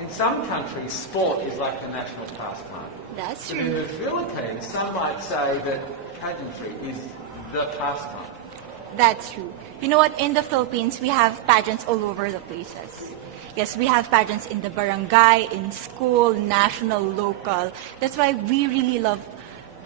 in some countries, sport is like the national pastime. That's But in true. the Philippines, some might say that pageantry is the pastime. That's true. You know what? In the Philippines, we have pageants all over the places. Yes, we have pageants in the barangay, in school, national, local. That's why we really love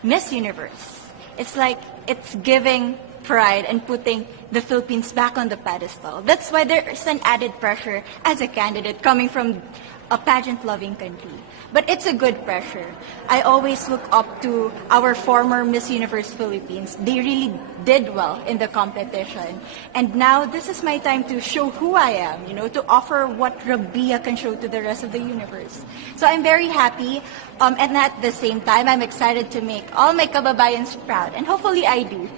Miss Universe. It's like it's giving pride and putting the Philippines back on the pedestal. That's why there's an added pressure as a candidate coming from a pageant-loving country. But it's a good pressure. I always look up to our former Miss Universe Philippines. They really did well in the competition. And now this is my time to show who I am, to offer what RABIYA can show to the rest of the universe. So I'm very happy, and at the same time, I'm excited to make all my kababayans proud, and hopefully I do.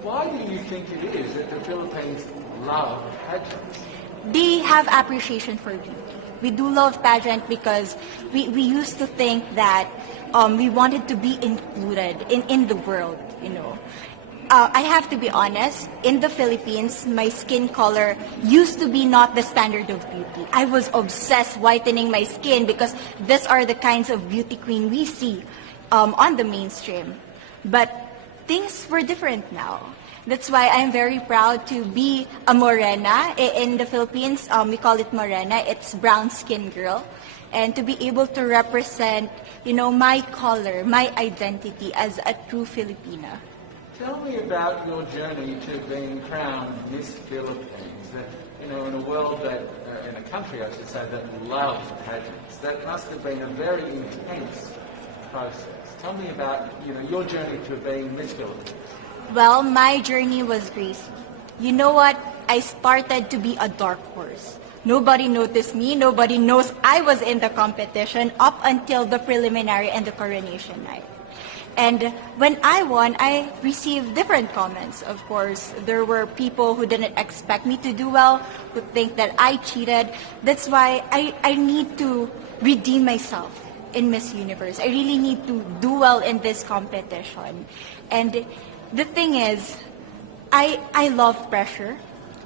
Why do you think it is that the Philippines love pageants? They have appreciation for beauty. We do love pageant because we used to think that we wanted to be included in the world, I have to be honest, in the Philippines, my skin color used to be not the standard of beauty. I was obsessed whitening my skin because these are the kinds of beauty queen we see on the mainstream. But things were different now. That's why I'm very proud to be a morena. In the Philippines, we call it morena. It's brown skin girl. And to be able to represent, my color, my identity as a true Filipina. Tell me about your journey to being crowned Miss Philippines. That, in a world that, in a country, I should say, that loves pageants. That must have been a very intense process. Tell me about, your journey to being Miss Philippines. Well, my journey was crazy. You know what? I started to be a dark horse. Nobody noticed me. Nobody knows I was in the competition up until the preliminary and the coronation night. And when I won, I received different comments. Of course, there were people who didn't expect me to do well, who think that I cheated. That's why I need to redeem myself in Miss Universe. I really need to do well in this competition. And the thing is, I love pressure.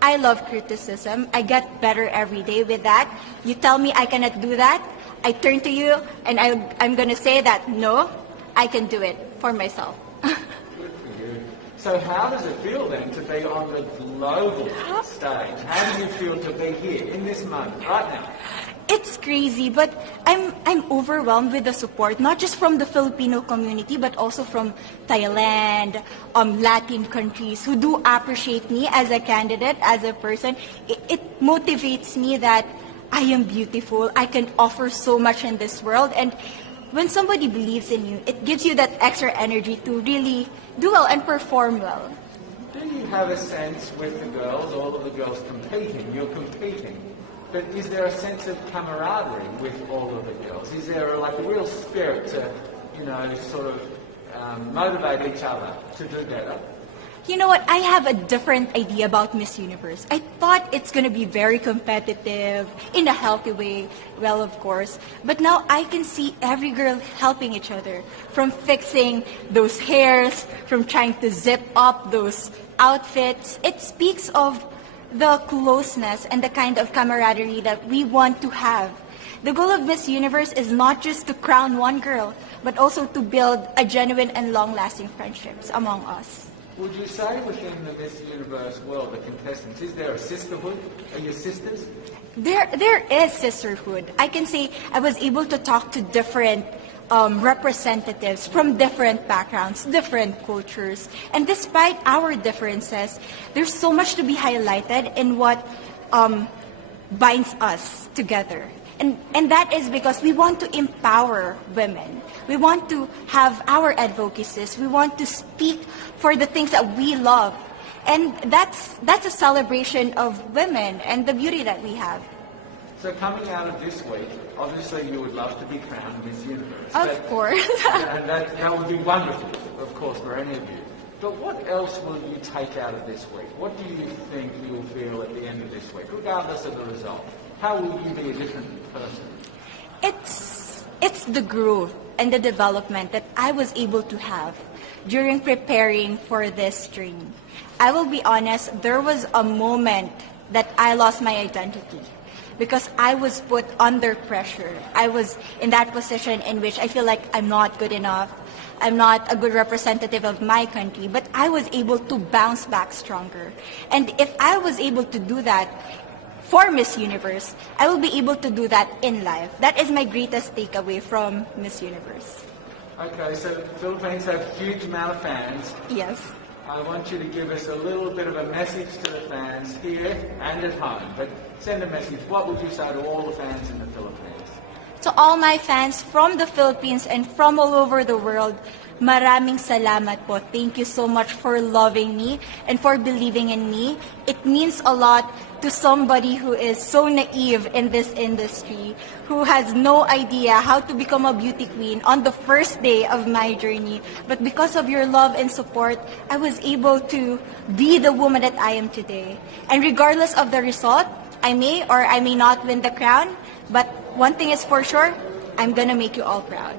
I love criticism. I get better every day with that. You tell me I cannot do that, I turn to you and I'm going to say that, no, I can do it for myself. Good for you. So how does it feel then to be on the global stage? How do you feel to be here in this moment, right now? It's crazy, but I'm overwhelmed with the support, not just from the Filipino community, but also from Thailand, Latin countries who do appreciate me as a candidate, as a person. It motivates me that I am beautiful, I can offer so much in this world, and when somebody believes in you, it gives you that extra energy to really do well and perform well. Do you have a sense with the girls, all of the girls competing, you're competing, but is there a sense of camaraderie with all of the girls? Is there a real spirit to, sort of motivate each other to do better? You know what? I have a different idea about Miss Universe. I thought it's going to be very competitive, in a healthy way, well, of course. But now I can see every girl helping each other, from fixing those hairs, from trying to zip up those outfits. It speaks of the closeness and the kind of camaraderie that we want to have. The goal of Miss Universe is not just to crown one girl, but also to build a genuine and long-lasting friendships among us. Would you say within the Miss Universe world, the contestants, is there a sisterhood? Are you sisters? There is sisterhood. I can say I was able to talk to different representatives from different backgrounds, different cultures. And despite our differences, there's so much to be highlighted in what binds us together. And that is because we want to empower women. We want to have our advocacies. We want to speak for the things that we love. And that's a celebration of women and the beauty that we have. So coming out of this week, obviously you would love to be crowned Miss Universe. Of course. And that would be wonderful, of course, for any of you. But what else will you take out of this week? What do you think you'll feel at the end of this week, regardless of the result? How will you be a different person? It's the growth and the development that I was able to have during preparing for this dream. I will be honest, there was a moment that I lost my identity. because I was put under pressure. I was in that position in which I feel like I'm not good enough. I'm not a good representative of my country, but I was able to bounce back stronger. And if I was able to do that for Miss Universe, I will be able to do that in life. That is my greatest takeaway from Miss Universe. Okay, so the Philippines have a huge amount of fans. Yes. I want you to give us a little bit of a message to the fans here and at home. But send a message. What would you say to all the fans in the Philippines? To all my fans from the Philippines and from all over the world, maraming salamat po. Thank you so much for loving me and for believing in me. It means a lot to somebody who is so naive in this industry, who has no idea how to become a beauty queen on the first day of my journey. But because of your love and support, I was able to be the woman that I am today. And regardless of the result, I may or I may not win the crown, but one thing is for sure, I'm gonna make you all proud.